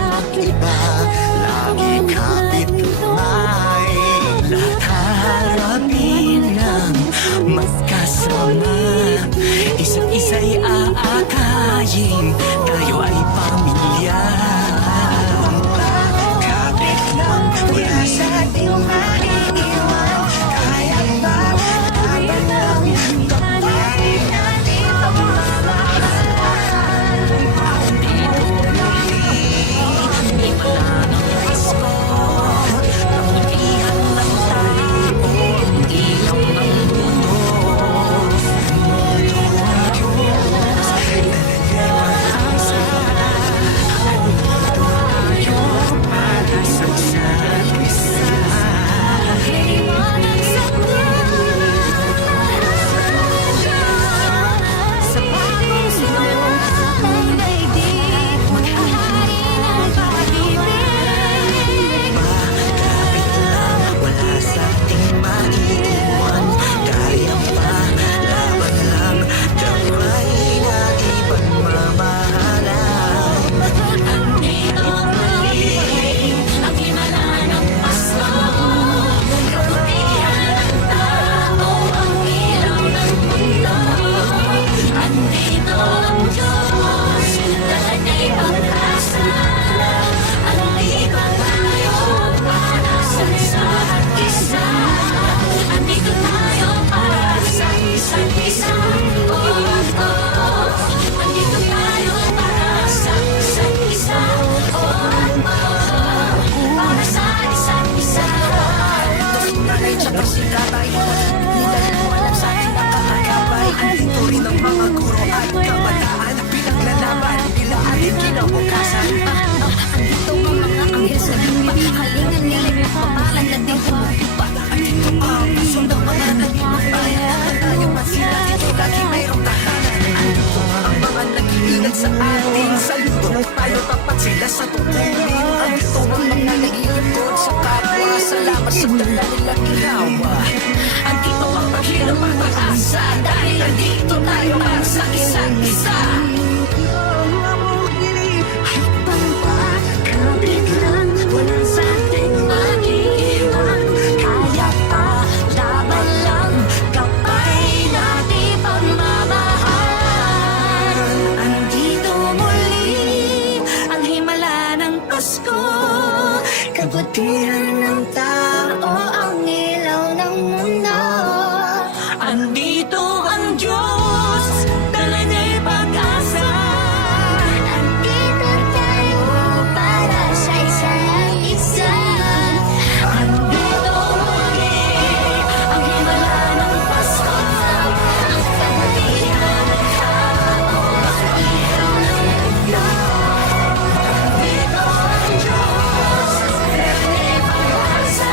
at iba, lagi kapit-bahay. Lahat harapin ng magkasama, isa't isa'y aakayin, tayo ay pamilya. Kapit lang, wala sa ating maiiwan. Kaya ba, laban lang, kapay natin pagmamahal. Dito hindi wala ng risko, naputihan ng tao, ilaw ng mundo. Mundo ang Diyos, talagang pag-asa. Andito tayo para sa isa't isa. Liwanag sa sa bagong sinulang daigdig, maghahari ng pag-ibig. Kapit lang, wala sa ating maiiwan. Kaya pa, laban lang, kamay na ipagmamahalan. Andito muli ang himala ng Pasko, kabutihan ng tao, ang ilaw ng mundo. Andito ang Diyos, dala niya'y pag-asa. Andito tayo para sa isa't isa. Andito tayo para sa isa't isa. Oh, oh. Andito tayo para sa isa't isa. Oh, oh. Para sa isa't isa. Tunay tsaka sikatay, hindi naliwanag sa ating nakakagabay. Andito rin ang mga guro at kabataan, pinaglalaban nila ating kinabukasan. Andito ang mga anghel sa lupa, halingan nila'y papalan na din tumumpa. Andito ang puso ng mga naging bayan, tayo pa sila dito lagi mayroong tahanan. Andito ang mga nag-iingat sa ating saludo, tayo tapat sila sa tungkulin. Andito ang mga nag-iikot sa kapwa, salamat sa dala nilang ginawa. Andito ang paghirap at pag-asa, dahil andito tayo para sa isa't isa. Habang pa, kapit lang, walang sa ating maiiwan. Kaya pa, laban lang, kapay natin pagmamahal. Andito muli ang himala ng Pasko, kabutihan ng tao, ang ilaw ng mundo. Andito ang Diyos, dala niya'y pag-asa. Andito tayo para sa isa't isa. Andito muli Ang himala ng Pasko, ang kabutihan ng tao, ang ilaw ng mundo. Andito ang Diyos, dala niya'y pag-asa.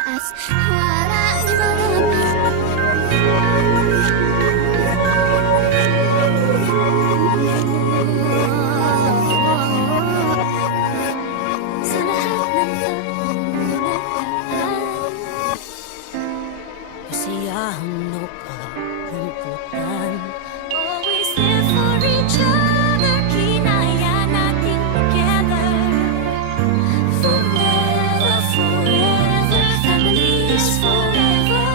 taas Walang iba sa lahat ng taon Kasiyahang nakalimutan. Always there for each other Kinaya natin together Forever, forever Family is forever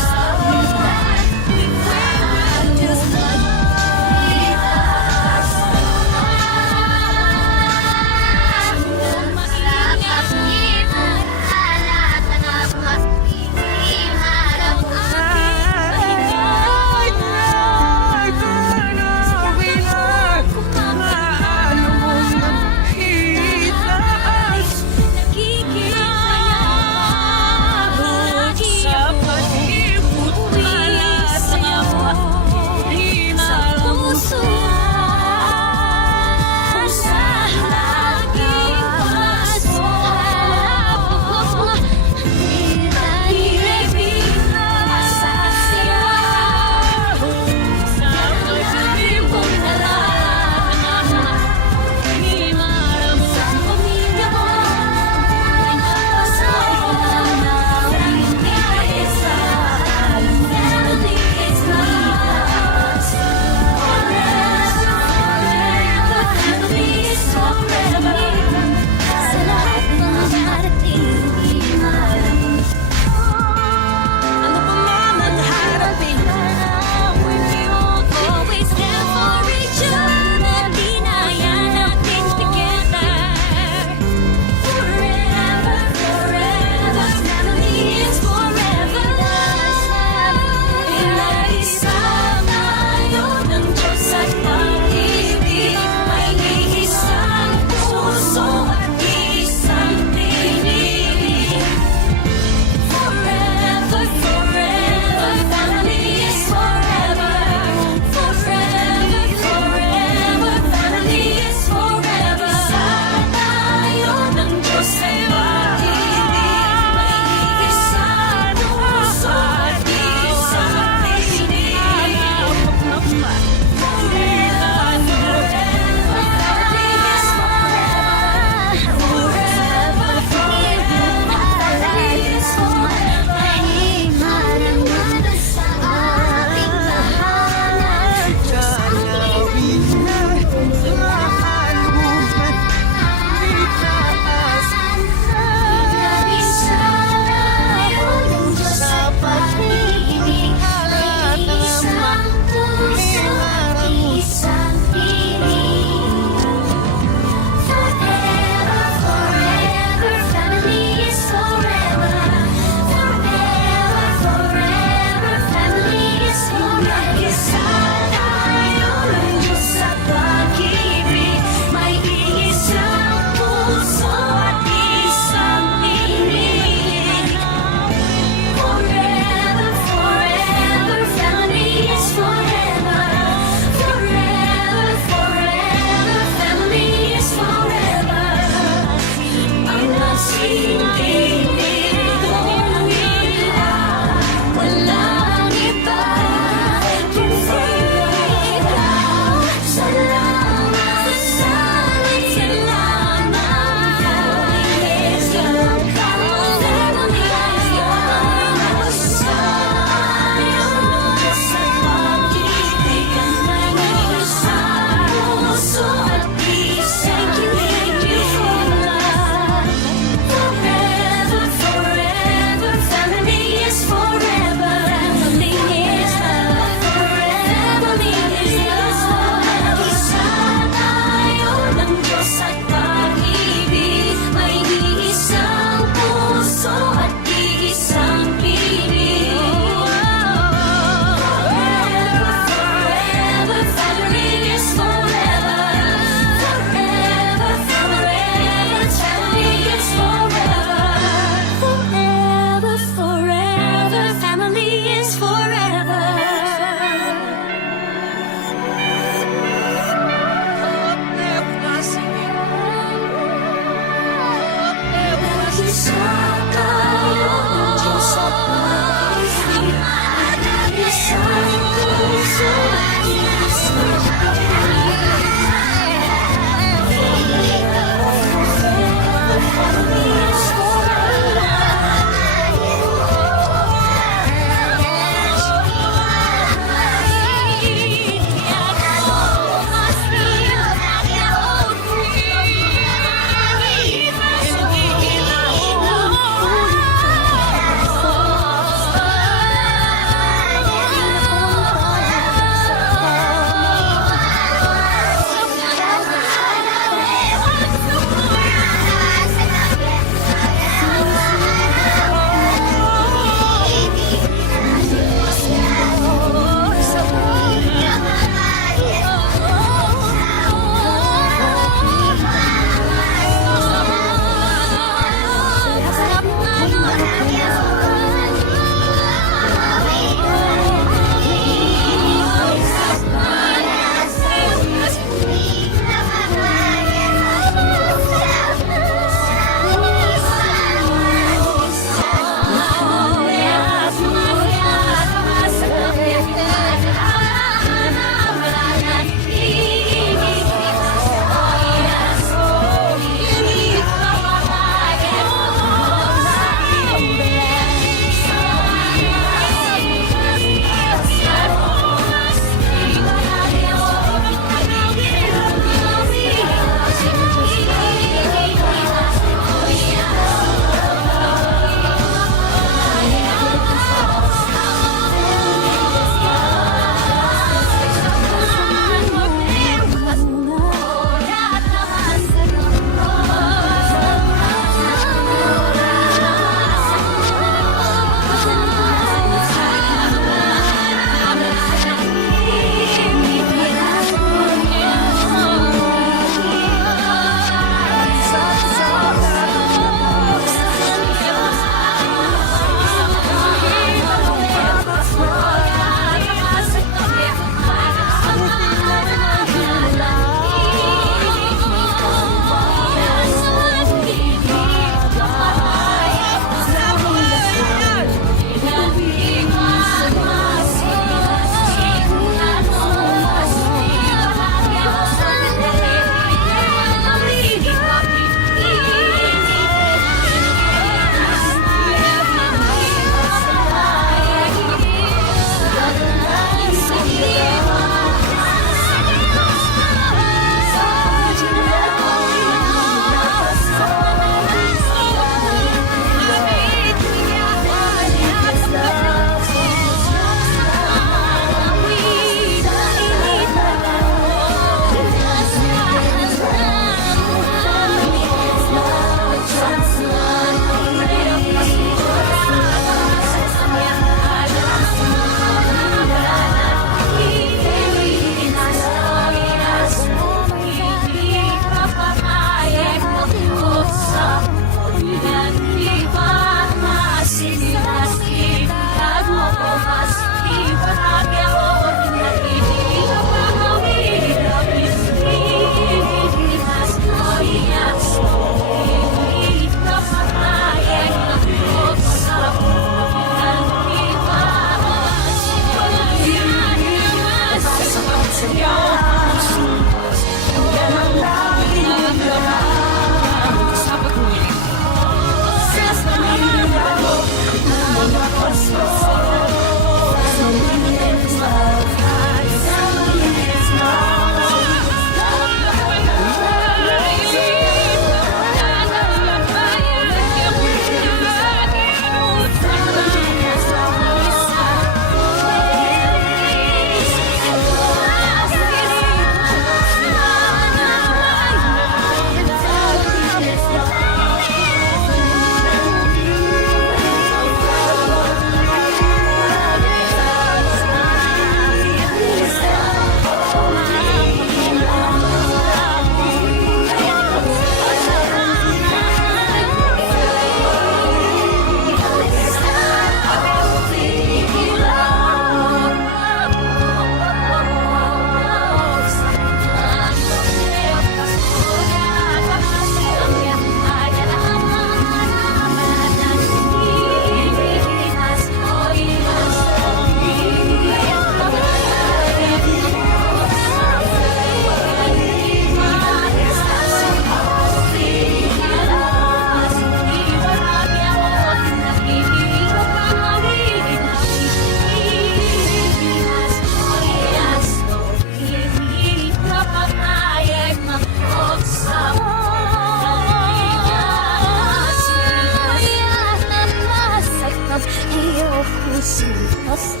Diyos.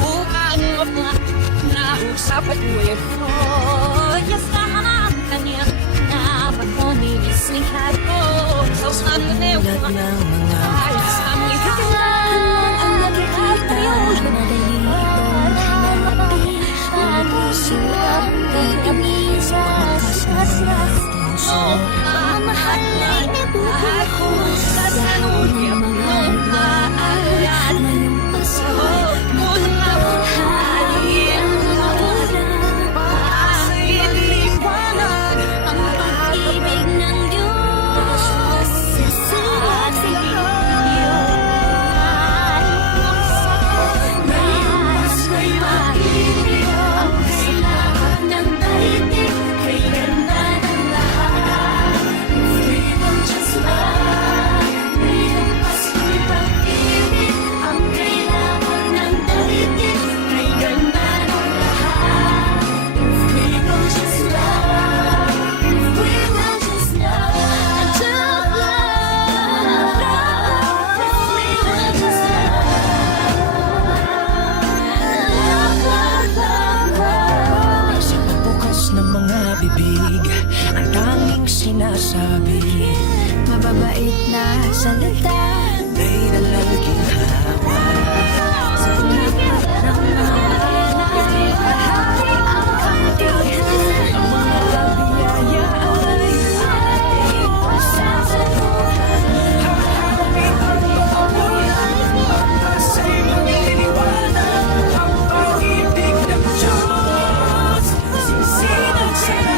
Bukan mo na sa pag-uwi. Oh, Diyos ka ang kanya na pag-unis ni Hato. Sa saan mo na yung Tulad ng mga ayos ang Kailangan ang nag-iatayon na daliton na napitan puso ang kaibigan sa puso. Ang mahal ay nabuhay ko sa sanong mga nagmaalat ngayong paso. Mula buhay ang mawala ang pag-ibig ng Diyos sa sulat sa iyo. Mas may pag-ibig ang kailangan ng daigdig, kay ganda ng lahat. Freedom just love, freedom mas may pag-ibig ang kailangan ng daigdig, kay ganda ng lahat. Freedom just love, freedom just love, just love, freedom just love. Sa bukas ng mga bibig, ang tanging sinasabi, Mababait na salita may nalalaging hawa. sa tulad ng mga kahari ang kantihan. Ang mga biyaya ay Ating masasaluhan. sa iyong iniwanan. Ang pag-ibig ng Diyos, sisinag sa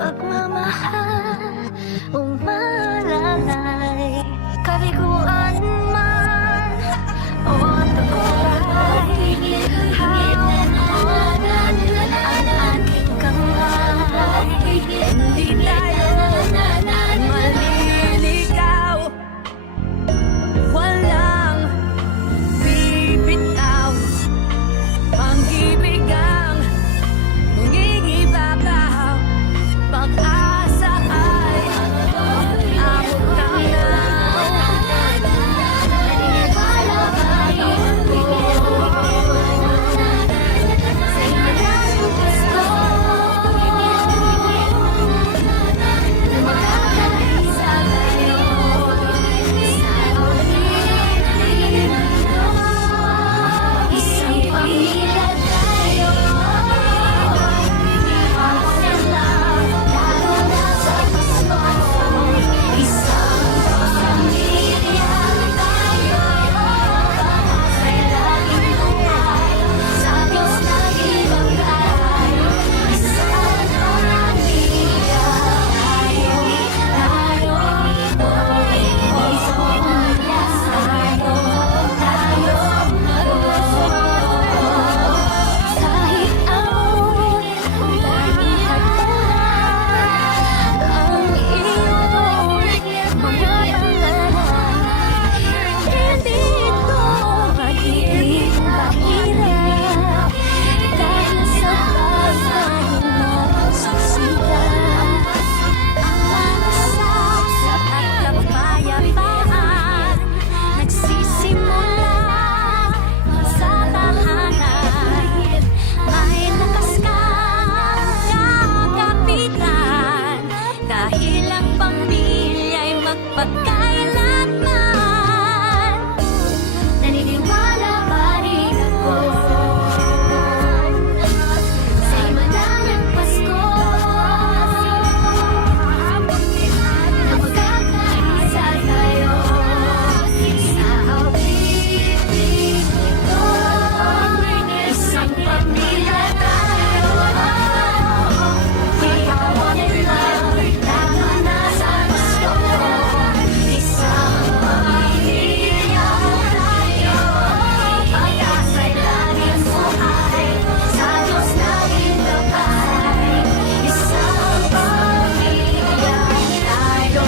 pagmamahal umalalay, kabiguan man o tagumpay, hawak ang aking kamay. Hindi tayo maliligaw, walang bibitaw. Ang ibig ang nangingibabaw, pag-asa ay abot tanaw. Naniniwala ba ako sa imalang gusto na magkakaisa tayo sa ulit? Isang pamilya tayo, iwasan lang, lalo na sa Pasko. Isang pamilya tayo, ay laging buhay, sa Diyos laging bangkay. Isang pamilya tayo, tayo, kahit amoy ang iyong mga pangarap, hindi ito magiging mahirap dahil sa pagkain mo susikat. Ang lanasap sa kapayapaan nagsisimula sa tahanan. May lakas kang kakapitan dahil ang pamilya'y magpagkailanman. Naniniwala pa rin ako sa imalang Pasko na magkakaisa tayo sa awit ito. Isang pamilya tayo, ihawanin lang, lalo na sa Pasko. Isang pamilya tayo, pag-asa'y laging buhay, sa Diyos laging gabay. Isang pamilya tayo,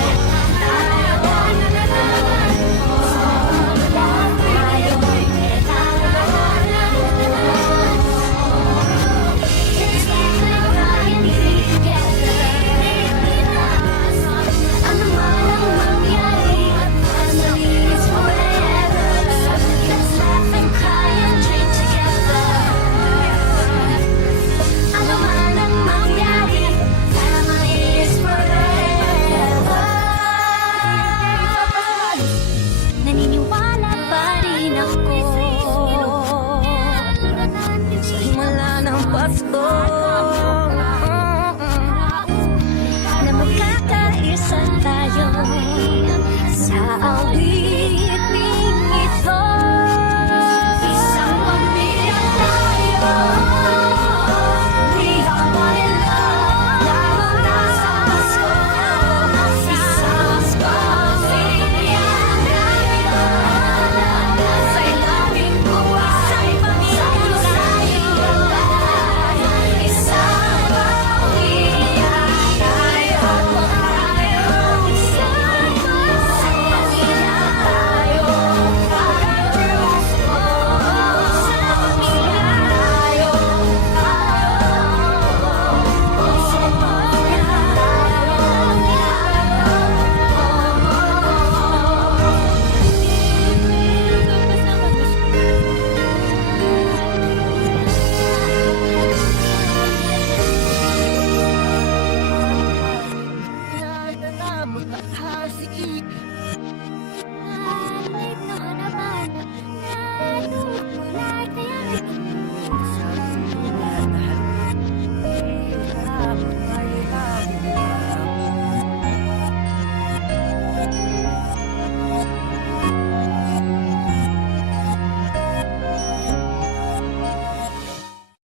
ano man ang mangyari, family is forever. Let's laugh and cry and drink together. Ano man ang mangyari, family is forever. Naniniwala pa rin ako sa himala ng Pasko na magkakaisa tayo sa awit.